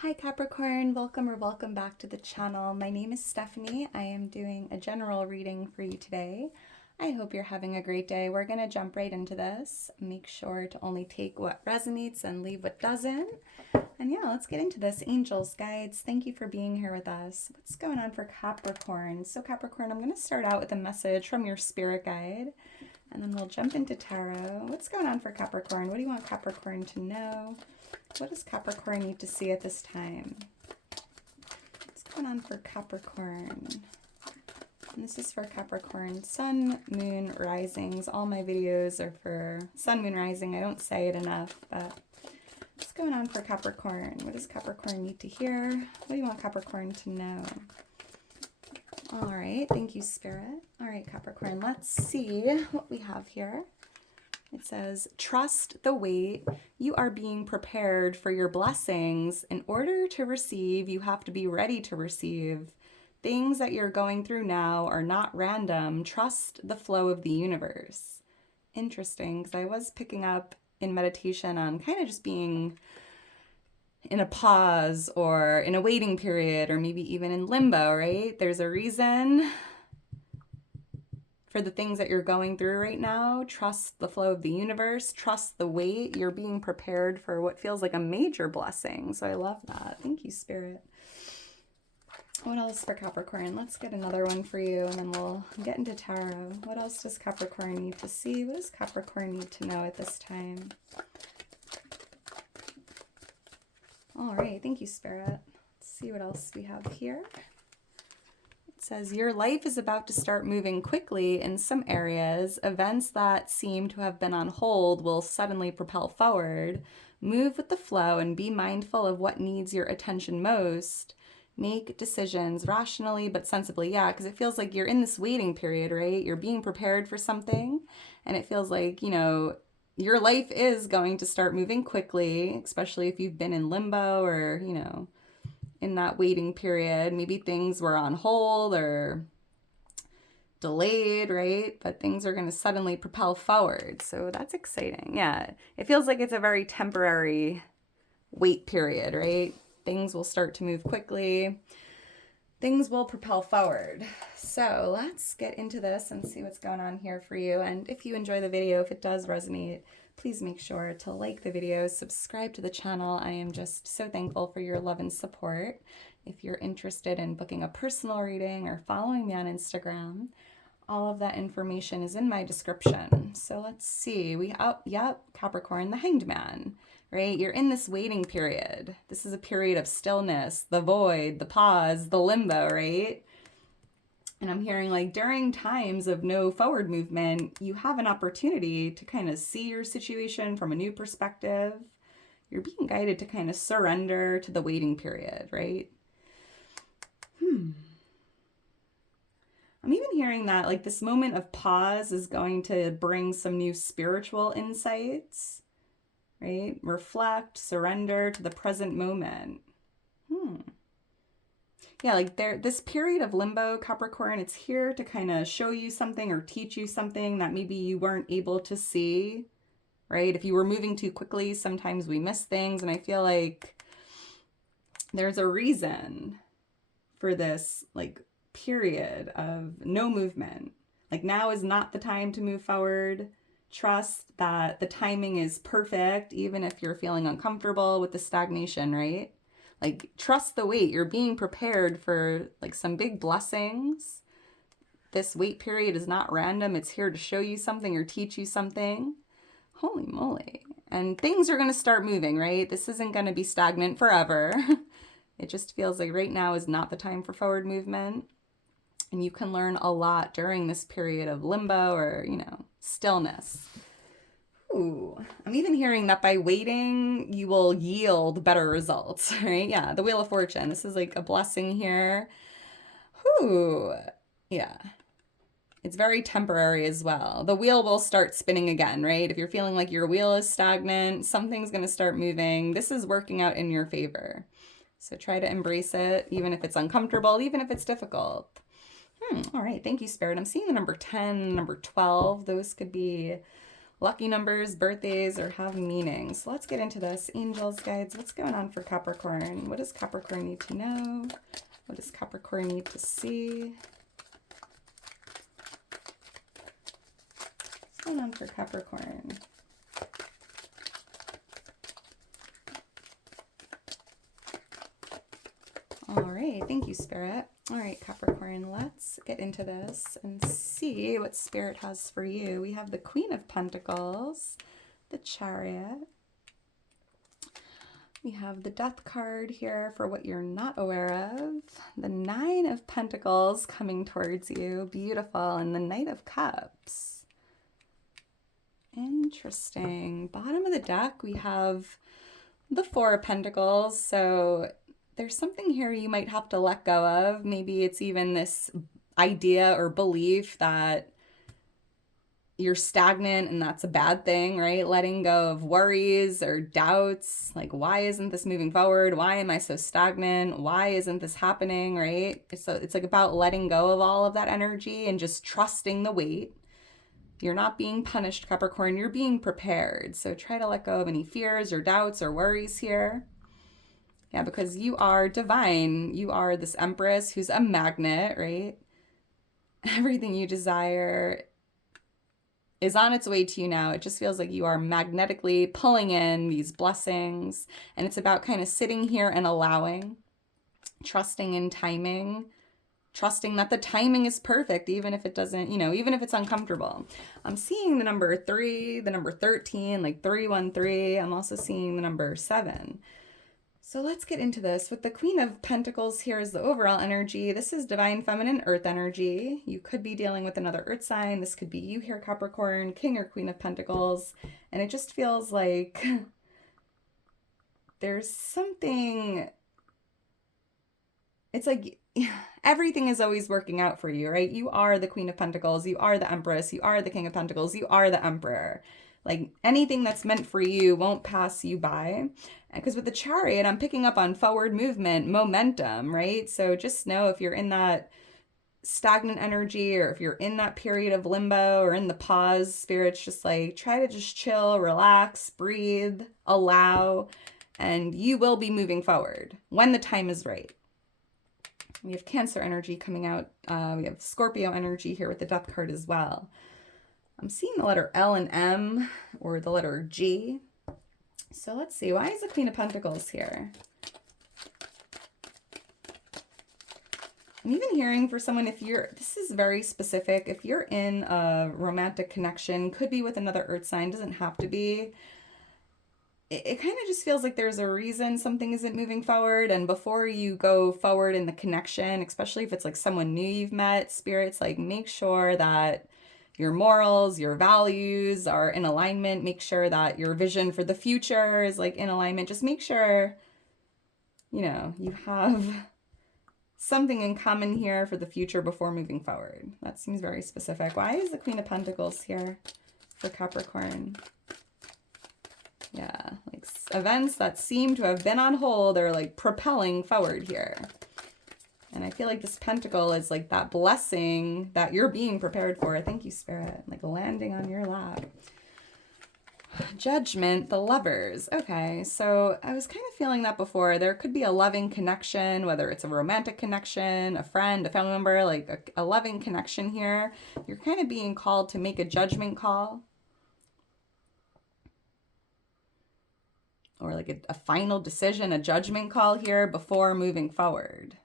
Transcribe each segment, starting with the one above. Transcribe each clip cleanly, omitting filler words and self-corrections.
Hi Capricorn, welcome back to the channel. My name is Stephanie. I am doing a general reading for you today. I hope you're having a great day. We're going to jump right into this. Make sure to only take what resonates and leave what doesn't. And yeah, let's get into this. Angels, guides, thank you for being here with us. What's going on for Capricorn? So Capricorn, I'm going to start out with a message from your spirit guide, and then we'll jump into tarot. What's going on for Capricorn? What do you want Capricorn to know? What does Capricorn need to see at this time? What's going on for Capricorn? And this is for Capricorn, Sun, Moon, Risings. All my videos are for Sun, Moon, Rising. I don't say it enough, but what's going on for Capricorn? What does Capricorn need to hear? What do you want Capricorn to know? All right, thank you, Spirit. All right, Capricorn, let's see what we have here. It says, trust the wait. You are being prepared for your blessings. In order to receive, you have to be ready to receive. Things that you're going through now are not random. Trust the flow of the universe. Interesting, because I was picking up in meditation on kind of just being in a pause or in a waiting period or maybe even in limbo, right? There's a reason for the things that you're going through right now. Trust the flow of the universe. Trust the wait. You're being prepared for what feels like a major blessing. So I love that. Thank you, Spirit. What else for Capricorn? Let's get another one for you, and then we'll get into tarot. What else does Capricorn need to see? What does Capricorn need to know at this time? All right. Thank you, Spirit. Let's see what else we have here. Says your life is about to start moving quickly in some areas. Events that seem to have been on hold will suddenly propel forward. Move with the flow and be mindful of what needs your attention most. Make decisions rationally but sensibly. Yeah, because it feels like you're in this waiting period, right? You're being prepared for something, and it feels like, you know, your life is going to start moving quickly, especially if you've been in limbo or, you know, in that waiting period. Maybe things were on hold or delayed, right? But things are going to suddenly propel forward. So that's exciting. Yeah, it feels like it's a very temporary wait period, right? Things will start to move quickly. Things will propel forward. So let's get into this and see what's going on here for you. And if you enjoy the video, if it does resonate, please make sure to like the video, subscribe to the channel. I am just so thankful for your love and support. If you're interested in booking a personal reading or following me on Instagram, all of that information is in my description. So let's see. Yep, Capricorn, the Hanged Man, right? You're in this waiting period. This is a period of stillness, the void, the pause, the limbo, right? And I'm hearing like during times of no forward movement, you have an opportunity to kind of see your situation from a new perspective. You're being guided to kind of surrender to the waiting period, right? I'm even hearing that like this moment of pause is going to bring some new spiritual insights, right? Reflect, surrender to the present moment. Yeah, like this period of limbo, Capricorn, it's here to kind of show you something or teach you something that maybe you weren't able to see, right? If you were moving too quickly, sometimes we miss things. And I feel like there's a reason for this like period of no movement. Like now is not the time to move forward. Trust that the timing is perfect, even if you're feeling uncomfortable with the stagnation, right? Like, trust the wait. You're being prepared for, like, some big blessings. This wait period is not random. It's here to show you something or teach you something. Holy moly. And things are going to start moving, right? This isn't going to be stagnant forever. It just feels like right now is not the time for forward movement. And you can learn a lot during this period of limbo or, you know, stillness. Ooh, I'm even hearing that by waiting, you will yield better results, right? Yeah, the Wheel of Fortune. This is like a blessing here. Ooh, yeah. It's very temporary as well. The wheel will start spinning again, right? If you're feeling like your wheel is stagnant, something's going to start moving. This is working out in your favor. So try to embrace it, even if it's uncomfortable, even if it's difficult. All right, thank you, Spirit. I'm seeing the number 10, number 12. Those could be lucky numbers, birthdays, or have meaning. So let's get into this. Angels, guides, what's going on for Capricorn? What does Capricorn need to know? What does Capricorn need to see? What's going on for Capricorn? All right, thank you, Spirit. All right, Capricorn, let's get into this and see what Spirit has for you. We have the Queen of Pentacles, the Chariot. We have the Death card here for what you're not aware of. The Nine of Pentacles coming towards you, beautiful, and the Knight of Cups. Interesting. Bottom of the deck, we have the Four of Pentacles, so there's something here you might have to let go of. Maybe it's even this idea or belief that you're stagnant and that's a bad thing, right? Letting go of worries or doubts. Like, why isn't this moving forward? Why am I so stagnant? Why isn't this happening, right? So it's like about letting go of all of that energy and just trusting the wait. You're not being punished, Capricorn. You're being prepared. So try to let go of any fears or doubts or worries here. Yeah, because you are divine. You are this Empress who's a magnet, right? Everything you desire is on its way to you now. It just feels like you are magnetically pulling in these blessings. And it's about kind of sitting here and allowing, trusting in timing, trusting that the timing is perfect, even if it doesn't, even if it's uncomfortable. I'm seeing the number 3, the number 13, like 313. I'm also seeing the number 7. So let's get into this. With the Queen of Pentacles here is the overall energy. This is divine feminine earth energy. You could be dealing with another earth sign. This could be you here, Capricorn, King or Queen of Pentacles. And it just feels like there's something, it's like everything is always working out for you, right? You are the Queen of Pentacles. You are the Empress. You are the King of Pentacles. You are the Emperor. Like, anything that's meant for you won't pass you by. Because with the Chariot, I'm picking up on forward movement, momentum, right? So just know if you're in that stagnant energy or if you're in that period of limbo or in the pause, Spirit's just like, try to just chill, relax, breathe, allow, and you will be moving forward when the time is right. We have Cancer energy coming out. We have Scorpio energy here with the Death card as well. I'm seeing the letter L and M or the letter G. So let's see. Why is the Queen of Pentacles here? I'm even hearing for someone, this is very specific. If you're in a romantic connection, could be with another earth sign, doesn't have to be. It kind of just feels like there's a reason something isn't moving forward. And before you go forward in the connection, especially if it's like someone new you've met, Spirit's like, make sure that your morals, your values are in alignment. Make sure that your vision for the future is like in alignment. Just make sure, you have something in common here for the future before moving forward. That seems very specific. Why is the Queen of Pentacles here for Capricorn? Yeah, like events that seem to have been on hold are like propelling forward here. And I feel like this pentacle is like that blessing that you're being prepared for. Thank you, Spirit. Like landing on your lap. Judgment, the Lovers. Okay, so I was kind of feeling that before. There could be a loving connection, whether it's a romantic connection, a friend, a family member, like a loving connection here. You're kind of being called to make a judgment call. Or like a final decision, a judgment call here before moving forward.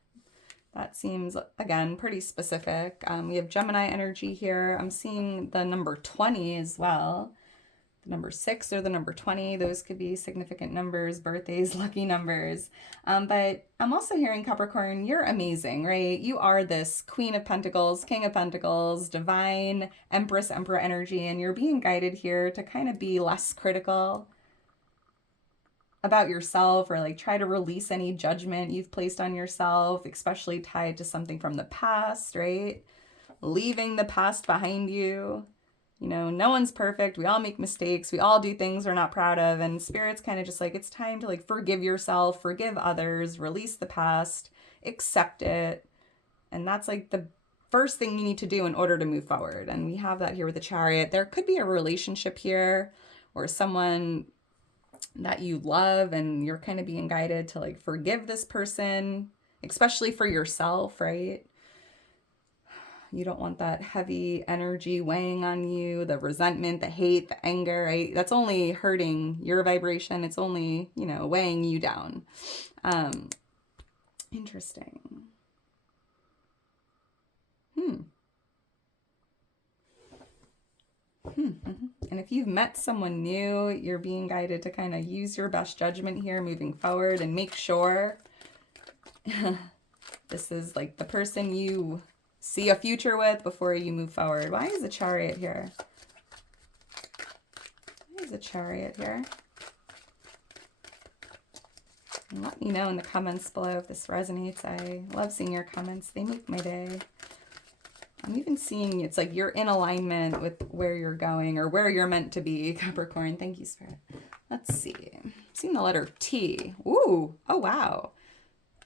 That seems, again, pretty specific. We have Gemini energy here. I'm seeing the number 20 as well. The number 6 or the number 20. Those could be significant numbers, birthdays, lucky numbers. But I'm also hearing, Capricorn, you're amazing, right? You are this Queen of Pentacles, King of Pentacles, divine Empress, Emperor energy. And you're being guided here to kind of be less critical about yourself, or like try to release any judgment you've placed on yourself, especially tied to something from the past, right? Leaving the past behind you. No one's perfect. We all make mistakes. We all do things we're not proud of. And Spirit's kind of just like, it's time to like forgive yourself, forgive others, release the past, accept it. And that's like the first thing you need to do in order to move forward. And we have that here with the Chariot. There could be a relationship here or someone that you love and you're kind of being guided to like forgive this person, especially for yourself, right? You don't want that heavy energy weighing on you, the resentment, the hate, the anger, right? That's only hurting your vibration. It's only, you know, weighing you down. Interesting. And if you've met someone new, you're being guided to kind of use your best judgment here moving forward and make sure this is like the person you see a future with before you move forward. Why is the Chariot here? Why is the Chariot here? And let me know in the comments below if this resonates. I love seeing your comments. They make my day. I'm even seeing it's like you're in alignment with where you're going or where you're meant to be, Capricorn. Thank you, Spirit. Let's see. I'm seeing the letter T. Ooh. Oh, wow.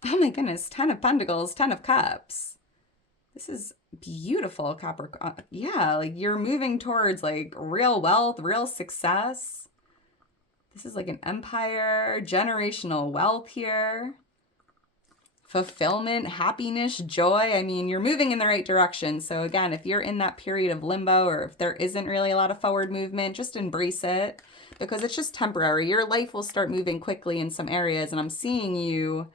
Oh, my goodness. 10 of Pentacles, 10 of Cups. This is beautiful, Capricorn. Yeah, like you're moving towards like real wealth, real success. This is like an empire, generational wealth here. Fulfillment, happiness, joy. I mean, you're moving in the right direction. So again, if you're in that period of limbo or if there isn't really a lot of forward movement, just embrace it because it's just temporary. Your life will start moving quickly in some areas. And I'm seeing you.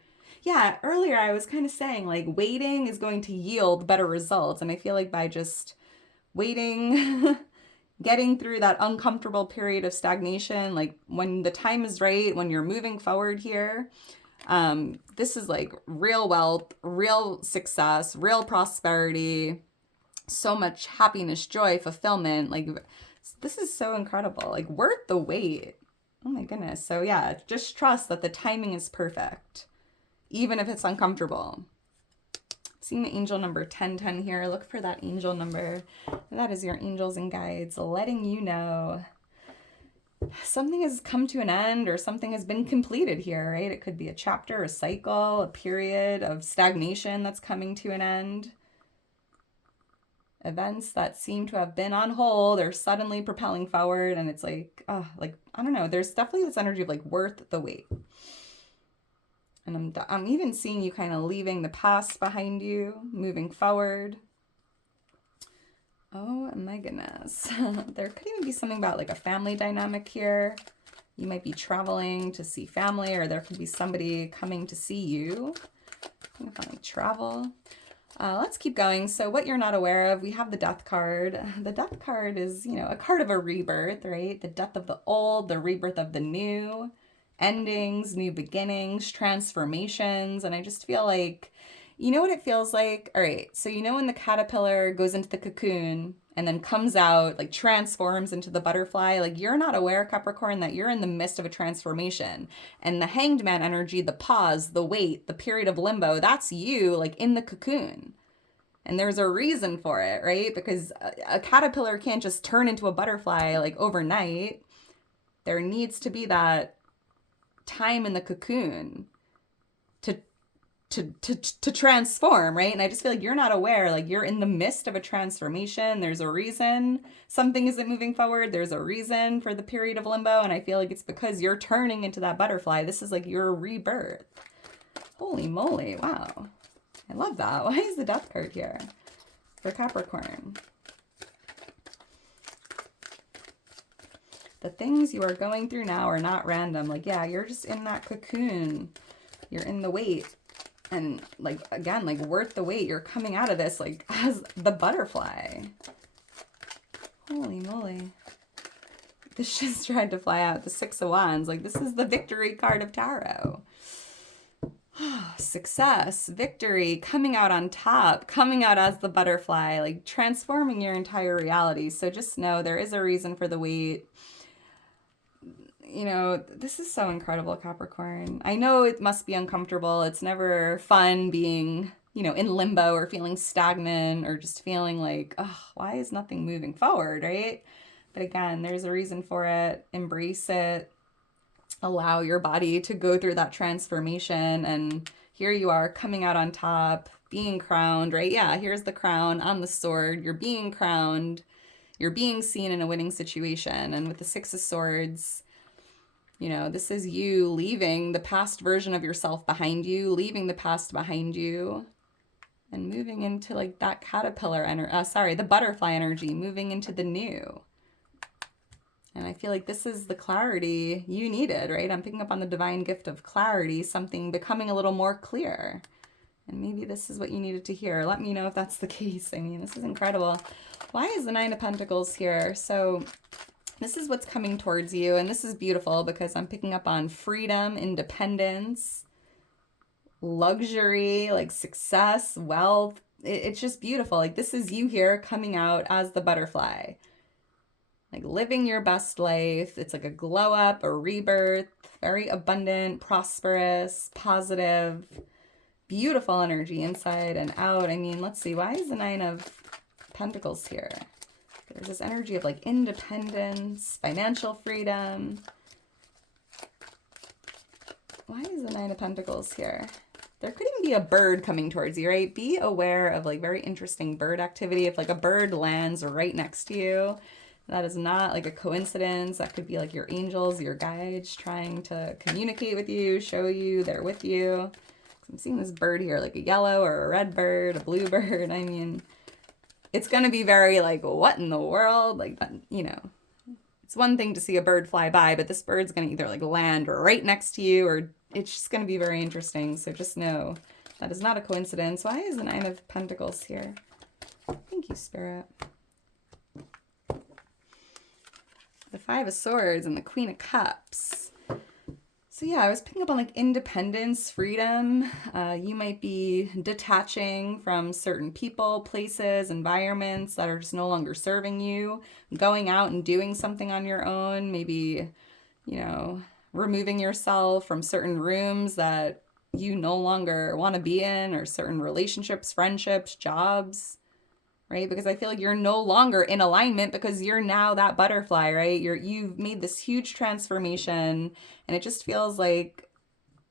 Yeah, earlier I was kind of saying like waiting is going to yield better results. And I feel like by just waiting, getting through that uncomfortable period of stagnation, like when the time is right, when you're moving forward here, this is like real wealth, real success, real prosperity, so much happiness, joy, fulfillment. Like this is so incredible, like worth the wait. Oh my goodness. So yeah, just trust that the timing is perfect, even if it's uncomfortable. Seeing the angel number 1010 here. Look for that angel number. That is your angels and guides letting you know something has come to an end or something has been completed here, right? It could be a chapter, a cycle, a period of stagnation that's coming to an end. Events that seem to have been on hold are suddenly propelling forward, and it's like, oh, like, I don't know. There's definitely this energy of like worth the wait. And I'm even seeing you kind of leaving the past behind you, moving forward. Oh my goodness. There could even be something about like a family dynamic here. You might be traveling to see family, or there could be somebody coming to see you. I'm gonna like travel. Let's keep going. So what you're not aware of, we have the Death card. The Death card is, you know, a card of a rebirth, right? The death of the old, the rebirth of the new, endings, new beginnings, transformations. And I just feel like, you know what it feels like? All right, so you know when the caterpillar goes into the cocoon and then comes out, like transforms into the butterfly, like you're not aware, Capricorn, that you're in the midst of a transformation. And the Hanged Man energy, the pause, the wait, the period of limbo, that's you like in the cocoon. And there's a reason for it, right? Because a caterpillar can't just turn into a butterfly like overnight. There needs to be that time in the cocoon to transform, right? And I just feel like you're not aware, like you're in the midst of a transformation. There's a reason something isn't moving forward. There's a reason for the period of limbo. And I feel like it's because you're turning into that butterfly. This is like your rebirth. Holy moly. Wow. I love that. Why is the Death card here for Capricorn? The things you are going through now are not random. Like, yeah, you're just in that cocoon. You're in the wait. And like, again, like worth the wait. You're coming out of this like as the butterfly. Holy moly. This just tried to fly out. The Six of Wands. Like this is the victory card of tarot. Success, victory, coming out on top, coming out as the butterfly, like transforming your entire reality. So just know there is a reason for the wait. You know, this is so incredible, Capricorn. I know it must be uncomfortable. It's never fun being, you know, in limbo or feeling stagnant or just feeling like, oh, why is nothing moving forward, right? But again, there's a reason for it. Embrace it. Allow your body to go through that transformation. And here you are coming out on top. being crowned, right? Yeah, here's the crown on the sword. You're being crowned. You're being seen in a winning situation. And with the Six of Swords, you know, this is you leaving the past version of yourself behind you, leaving the past behind you, and moving into like that caterpillar energy, the butterfly energy, moving into the new. And I feel like this is the clarity you needed, right? I'm picking up on the divine gift of clarity, something becoming a little more clear. And maybe this is what you needed to hear. Let me know if that's the case. I mean, this is incredible. Why is the Nine of Pentacles here? So this is what's coming towards you. And this is beautiful because I'm picking up on freedom, independence, luxury, like success, wealth. It's just beautiful. Like this is you here coming out as the butterfly. Like living your best life. It's like a glow up, a rebirth, very abundant, prosperous, positive, beautiful energy inside and out. I mean, let's see. Why is the Nine of Pentacles here? There's this energy of like independence, financial freedom. Why is the Nine of Pentacles here? There could even be a bird coming towards you, right? Be aware of like very interesting bird activity. If like a bird lands right next to you, that is not like a coincidence. That could be like your angels, your guides trying to communicate with you, show you they're with you. I'm seeing this bird here, like a yellow or a red bird, a blue bird. I mean, it's going to be very like, what in the world? Like, you know, it's one thing to see a bird fly by, but this bird's going to either like land right next to you or it's just going to be very interesting. So just know that is not a coincidence. Why is the Nine of Pentacles here? Thank you, Spirit. The Five of Swords and the Queen of Cups. So yeah, I was picking up on like independence, freedom. You might be detaching from certain people, places, environments that are just no longer serving you, going out and doing something on your own, maybe, you know, removing yourself from certain rooms that you no longer want to be in, or certain relationships, friendships, jobs. Right? Because I feel like you're no longer in alignment because you're now that butterfly, right? You've made this huge transformation, and it just feels like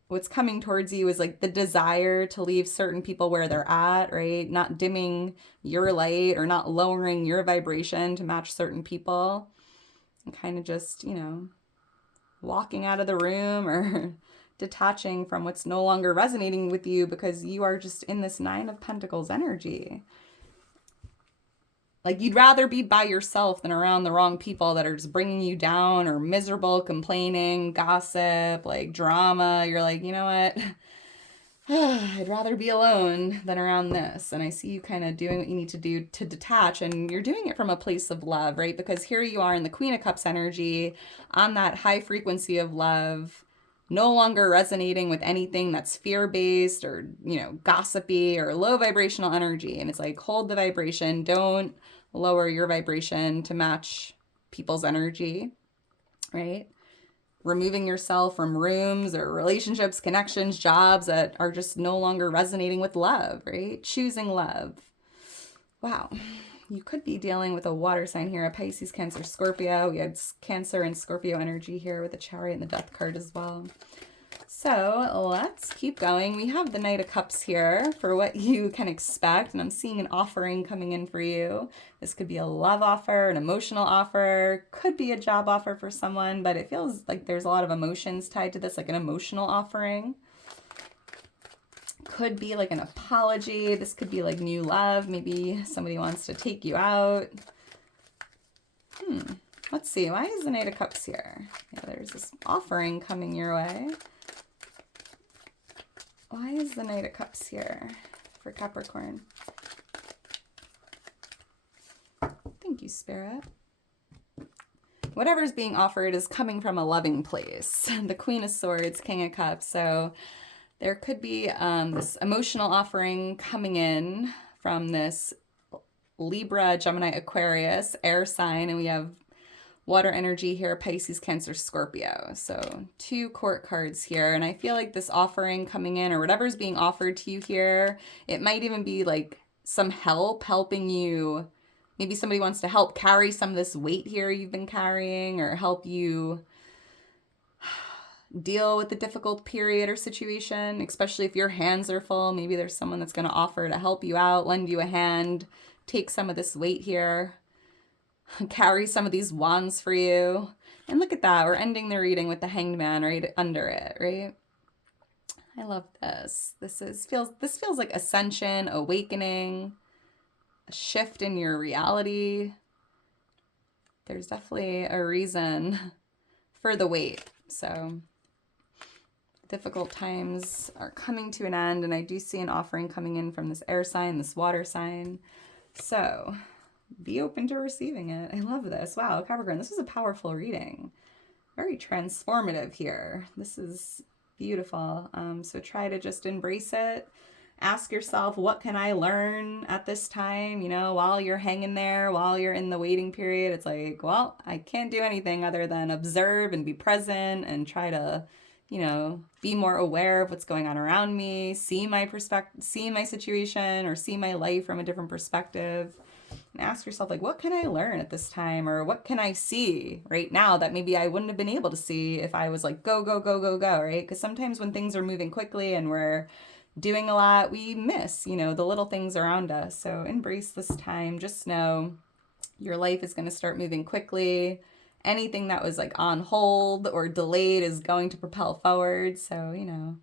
what's coming towards you is like the desire to leave certain people where they're at, right? Not dimming your light or not lowering your vibration to match certain people, and kind of just, you know, walking out of the room or detaching from what's no longer resonating with you because you are just in this Nine of Pentacles energy. Like you'd rather be by yourself than around the wrong people that are just bringing you down or miserable, complaining, gossip, like drama. You're like, you know what? I'd rather be alone than around this. And I see you kind of doing what you need to do to detach, and you're doing it from a place of love, right? Because here you are in the Queen of Cups energy on that high frequency of love, no longer resonating with anything that's fear-based or, you know, gossipy or low vibrational energy. And it's like, hold the vibration. Don't lower your vibration to match people's energy, right? Removing yourself from rooms or relationships, connections, jobs that are just no longer resonating with love, right? Choosing love. Wow. You could be dealing with a water sign here, a Pisces, Cancer, Scorpio. We had Cancer and Scorpio energy here with the Chariot and the Death card as well. So let's keep going. We have the Knight of Cups here for what you can expect. And I'm seeing an offering coming in for you. This could be a love offer, an emotional offer, could be a job offer for someone, but it feels like there's a lot of emotions tied to this, like an emotional offering. Could be like an apology. This could be like new love. Maybe somebody wants to take you out. Let's see. Why is the Knight of Cups here? Yeah, there's this offering coming your way. Why is the Knight of Cups here for Capricorn? Thank you, Spirit. Whatever's being offered is coming from a loving place. The Queen of Swords, King of Cups. So there could be this emotional offering coming in from this Libra, Gemini, Aquarius, air sign, and we have water energy here, Pisces, Cancer, Scorpio. So 2 court cards here, and I feel like this offering coming in or whatever's being offered to you here, it might even be like some help, helping you. Maybe somebody wants to help carry some of this weight here you've been carrying, or help you deal with a difficult period or situation, especially if your hands are full. Maybe there's someone that's going to offer to help you out, lend you a hand, take some of this weight here, carry some of these wands for you. And look at that. We're ending the reading with the Hanged Man right under it, right? I love this. This feels like ascension, awakening, a shift in your reality. There's definitely a reason for the wait. So difficult times are coming to an end, and I do see an offering coming in from this air sign, this water sign. So be open to receiving it. I love this. Wow, Capricorn, this is a powerful reading. Very transformative here. This is beautiful. So try to just embrace it. Ask yourself, what can I learn at this time? You know, while you're hanging there, while you're in the waiting period, it's like, well, I can't do anything other than observe and be present and try to, you know, be more aware of what's going on around me, see my situation, or see my life from a different perspective. And ask yourself, like, what can I learn at this time? Or what can I see right now that maybe I wouldn't have been able to see if I was like, go, go, go, go, go, right? Because sometimes when things are moving quickly and we're doing a lot, we miss, you know, the little things around us. So embrace this time. Just know your life is going to start moving quickly. Anything that was like on hold or delayed is going to propel forward. So, you know,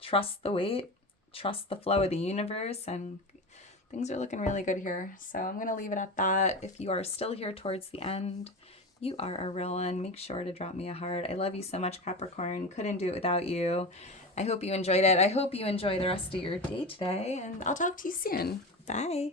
trust the wait, trust the flow of the universe, and things are looking really good here. So I'm going to leave it at that. If you are still here towards the end, you are a real one. Make sure to drop me a heart. I love you so much, Capricorn. Couldn't do it without you. I hope you enjoyed it. I hope you enjoy the rest of your day today, and I'll talk to you soon. Bye.